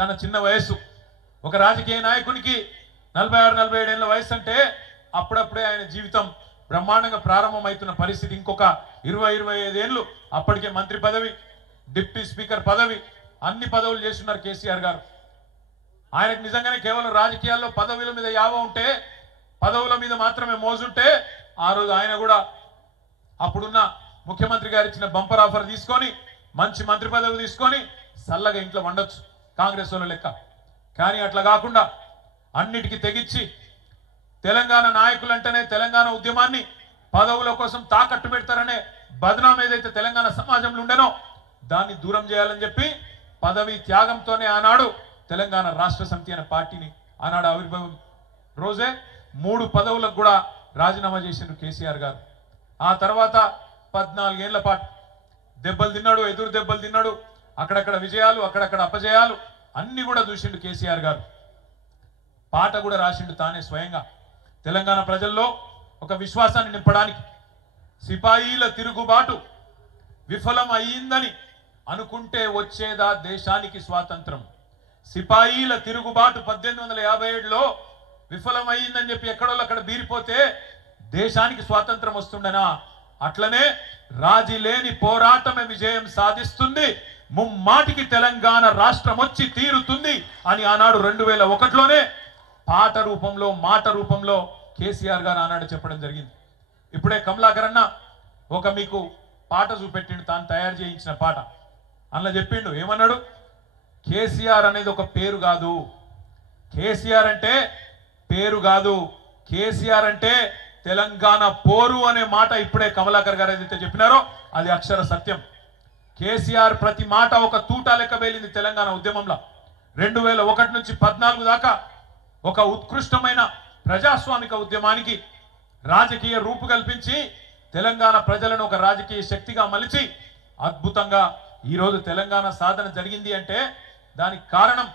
తన చిన్న వయసు ఒక రాజకీయ నాయకునికి 46-47 ఏళ్ల వయసు అంటే అప్పుడప్పుడే ఆయన జీవితం బ్రహ్మాండంగా ప్రారంభమవుతున్న పరిస్థితి. ఇంకొక 20-25 ఏళ్ళు అప్పటికే మంత్రి పదవి, డిప్యూటీ స్పీకర్ పదవి, అన్ని పదవులు చేస్తున్నారు కేసీఆర్ గారు. ఆయనకు నిజంగానే కేవలం రాజకీయాల్లో పదవుల మీద యావ ఉంటే, పదవుల మీద మాత్రమే మోజుంటే ఆ రోజు ఆయన కూడా అప్పుడున్న ముఖ్యమంత్రి గారు ఇచ్చిన బంపర్ ఆఫర్ తీసుకొని మంచి మంత్రి పదవి తీసుకొని సల్లగా ఇంట్లో వండొచ్చు కాంగ్రెస్ వాళ్ళ లెక్క. కానీ అట్లా కాకుండా అన్నిటికీ తెగించి తెలంగాణ నాయకులంటేనే తెలంగాణ ఉద్యమాన్ని పదవుల కోసం తాకట్టు పెడతారనే బదనాం ఏదైతే తెలంగాణ సమాజంలో ఉండేనో దాన్ని దూరం చేయాలని చెప్పి పదవి త్యాగంతోనే ఆనాడు తెలంగాణ రాష్ట్ర సమితి అనే పార్టీని ఆనాడు ఆవిర్భావం రోజే 3 పదవులకు కూడా రాజీనామా చేసిండ్రు కేసీఆర్ గారు. ఆ తర్వాత 14 ఏళ్ల పాటు దెబ్బలు తిన్నాడు, ఎదురు దెబ్బలు తిన్నాడు, అక్కడక్కడ విజయాలు, అక్కడక్కడ అపజయాలు అన్ని కూడా చూసిండు కేసీఆర్ గారు. పాట కూడా రాసిండు తానే స్వయంగా. తెలంగాణ ప్రజల్లో ఒక విశ్వాసాన్ని నింపడానికి సిపాయిల తిరుగుబాటు విఫలం అయ్యిందని అనుకుంటే వచ్చేదా దేశానికి స్వాతంత్రం. సిపాయిల తిరుగుబాటు 1857లో విఫలం అయ్యిందని చెప్పి ఎక్కడోళ్ళు అక్కడ బీరిపోతే దేశానికి స్వాతంత్రం వస్తుండనా? అట్లనే రాజీ లేని పోరాటమే విజయం సాధిస్తుంది, ముమ్మాటికి తెలంగాణ రాష్ట్రం వచ్చి తీరుతుంది అని ఆనాడు 2001లోనే పాట రూపంలో మాట రూపంలో కేసీఆర్ గారు ఆనాడు చెప్పడం జరిగింది. ఇప్పుడే కమలాకర్ అన్న ఒక మీకు పాట చూపెట్టిండు, తాను తయారు చేయించిన పాట. అందులో చెప్పిండు, ఏమన్నాడు? కేసీఆర్ అనేది ఒక పేరు కాదు, కేసీఆర్ అంటే పేరు కాదు, కేసీఆర్ అంటే తెలంగాణ పోరు అనే మాట ఇప్పుడే కమలాకర్ గారు ఏదైతే చెప్పినారో అది అక్షర సత్యం. కేసీఆర్ ప్రతి మాట ఒక తూటా లెక్క వేలింది తెలంగాణ ఉద్యమంలో. 2001 నుంచి 14 దాకా ఒక ఉత్కృష్టమైన ప్రజాస్వామిక ఉద్యమానికి రాజకీయ రూపు కల్పించి తెలంగాణ ప్రజలను ఒక రాజకీయ శక్తిగా మలిచి అద్భుతంగా ఈరోజు తెలంగాణ సాధన జరిగింది అంటే దానికి కారణం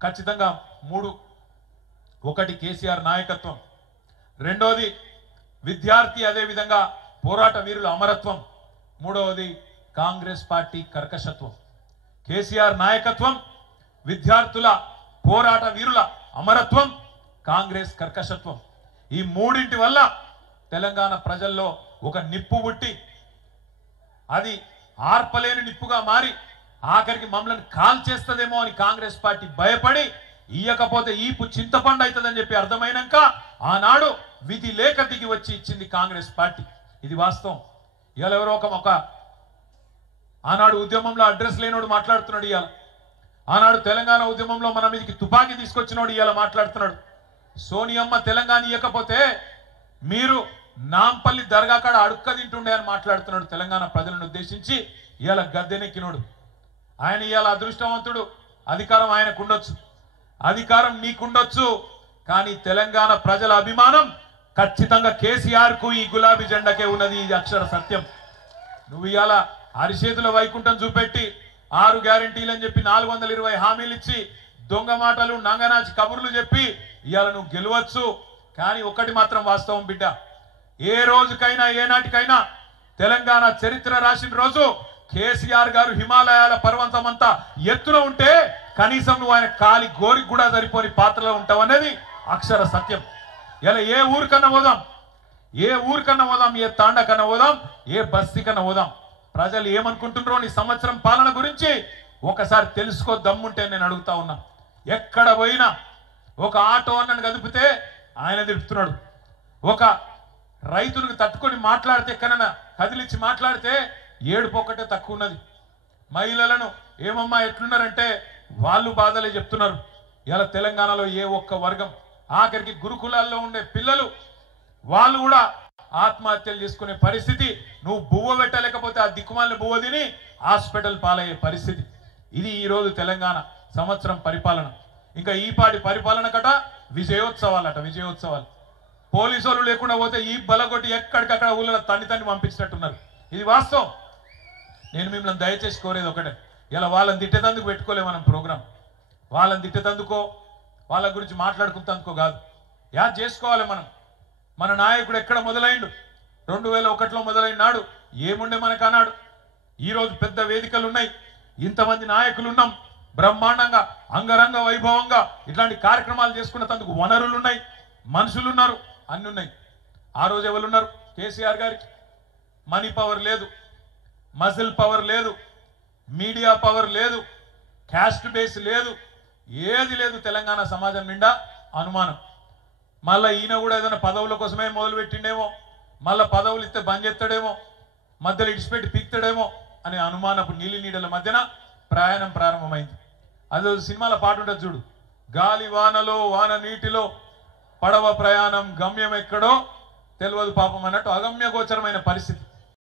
ఖచ్చితంగా 3. ఒకటి కేసీఆర్ నాయకత్వం, రెండోది విద్యార్థి అదేవిధంగా పోరాట వీరుల అమరత్వం, మూడవది కాంగ్రెస్ పార్టీ కర్కశత్వం. కేసీఆర్ నాయకత్వం, విద్యార్థుల పోరాట వీరుల అమరత్వం, కాంగ్రెస్ కర్కశత్వం, ఈ మూడింటి వల్ల తెలంగాణ ప్రజల్లో ఒక నిప్పు పుట్టి అది ఆర్పలేని నిప్పుగా మారి ఆఖరికి మమ్మల్ని కాల్చేస్తుందేమో అని కాంగ్రెస్ పార్టీ భయపడి ఇయ్యకపోతే ఈపు చింతపండు అవుతుందని చెప్పి అర్థమైనాక ఆనాడు విధి లేక దిగి వచ్చి ఇచ్చింది కాంగ్రెస్ పార్టీ. ఇది వాస్తవం. ఇవాళ ఎవరో ఒక ఆనాడు ఉద్యమంలో అడ్రస్ లేనోడు మాట్లాడుతున్నాడు. ఇవాళ ఆనాడు తెలంగాణ ఉద్యమంలో మన మీదకి తుపాకీ తీసుకొచ్చినోడు ఇవాళ మాట్లాడుతున్నాడు. సోనియమ్మ తెలంగాణ ఇవ్వకపోతే మీరు నాంపల్లి దర్గా కాడ అడుక్క తింటుండే అని మాట్లాడుతున్నాడు తెలంగాణ ప్రజలను ఉద్దేశించి. ఇవాళ గద్దెనెక్కినోడు ఆయన. ఇవాళ అదృష్టవంతుడు, అధికారం ఆయనకు ఉండొచ్చు, అధికారం నీకుండొచ్చు, కానీ తెలంగాణ ప్రజల అభిమానం ఖచ్చితంగా కేసీఆర్ కు ఈ గులాబీ జెండాకే ఉన్నది. ఇది అక్షర సత్యం. నువ్వు ఇవాళ అరిచేతుల వైకుంఠం చూపెట్టి 6 గ్యారెంటీలు అని చెప్పి 420 హామీలు ఇచ్చి దొంగ మాటలు నంగనాచి కబుర్లు చెప్పి ఇవాళ నువ్వు గెలవచ్చు. కానీ ఒకటి మాత్రం వాస్తవం బిడ్డ, ఏ రోజుకైనా ఏనాటికైనా తెలంగాణ చరిత్ర రాసిన రోజు కేసీఆర్ గారు హిమాలయాల పర్వతం అంతా ఎత్తున ఉంటే కనీసం నువ్వు ఆయన కాలి గోరికి కూడా సరిపోని పాత్రలో ఉంటావు అనేది అక్షర సత్యం. ఇలా ఏ ఊరికన్నా పోదాం, ఏ ఊరికన్నా పోదాం, ఏ తాండా కన్నా పోదాం, ఏ బస్తీ కన్నా పోదాం, ప్రజలు ఏమనుకుంటున్నారో నీ సంవత్సరం పాలన గురించి ఒకసారి తెలుసుకో దమ్ముంటే నేను అడుగుతా ఉన్నా. ఎక్కడ పోయినా ఒక ఆటో అన్నను కదిపితే ఆయన తిప్పుతున్నాడు, ఒక రైతులకు తట్టుకొని మాట్లాడితే ఎక్కడన్నా కదిలిచ్చి మాట్లాడితే ఏడుపు ఒక్కటే తక్కువ ఉన్నది. మహిళలను ఏమమ్మా ఎట్లున్నారంటే వాళ్ళు బాధలే చెప్తున్నారు. ఇలా తెలంగాణలో ఏ ఒక్క వర్గం, ఆఖరికి గురుకులాల్లో ఉండే పిల్లలు వాళ్ళు కూడా ఆత్మహత్యలు చేసుకునే పరిస్థితి. నువ్వు బువ్వ పెట్టలేకపోతే ఆ దిక్కుమాలిన బువ్వ తిని హాస్పిటల్ పాలయ్యే పరిస్థితి. ఇది ఈరోజు తెలంగాణ సంవత్సరం పరిపాలన. ఇంకా ఈపాటి పరిపాలన కట విజయోత్సవాలట, విజయోత్సవాలు. పోలీసులు లేకుండా పోతే ఈ బలగొట్టి ఎక్కడికక్కడ ఊళ్ళో తన్ని పంపించినట్టున్నారు. ఇది వాస్తవం. నేను మిమ్మల్ని దయచేసి కోరేది ఒకటే, ఇలా వాళ్ళని తిట్టేందుకు పెట్టుకోలే మనం ప్రోగ్రాం. వాళ్ళని తిట్టేందుకో వాళ్ళ గురించి మాట్లాడుకుంటందుకో కాదు, యాద్ చేసుకోవాలి మనం. మన నాయకుడు ఎక్కడ మొదలైండు? 2001లో మొదలైనాడు. ఏముండే మనకు అన్నాడు. ఈరోజు పెద్ద వేదికలు ఉన్నాయి, ఇంతమంది నాయకులు ఉన్నాం, బ్రహ్మాండంగా అంగరంగ వైభవంగా ఇట్లాంటి కార్యక్రమాలు చేసుకున్నందుకు వనరులు ఉన్నాయి, మనుషులు ఉన్నారు, అన్ని ఉన్నాయి. ఆ రోజు ఎవరున్నారు? కేసీఆర్ గారికి మనీ పవర్ లేదు, మజిల్ పవర్ లేదు, మీడియా పవర్ లేదు, క్యాస్ట్ బేస్ లేదు, ఏది లేదు. తెలంగాణ సమాజం నిండా అనుమానం. మళ్ళీ ఈయన కూడా ఏదైనా పదవుల కోసమే మొదలు పెట్టిండేమో, మళ్ళీ పదవులు ఇస్తే బంద్ చేస్తాడేమో, మధ్యలో ఇడిచిపెట్టి పీక్తాడేమో అనే అనుమానపు నీలి నీడల మధ్యన ప్రయాణం ప్రారంభమైంది. అదే సినిమాల పాట ఉంటుంది చూడు, గాలి వానలో వాన నీటిలో పడవ ప్రయాణం గమ్యం ఎక్కడో తెలియదు పాపం అన్నట్టు అగమ్య గోచరమైన పరిస్థితి.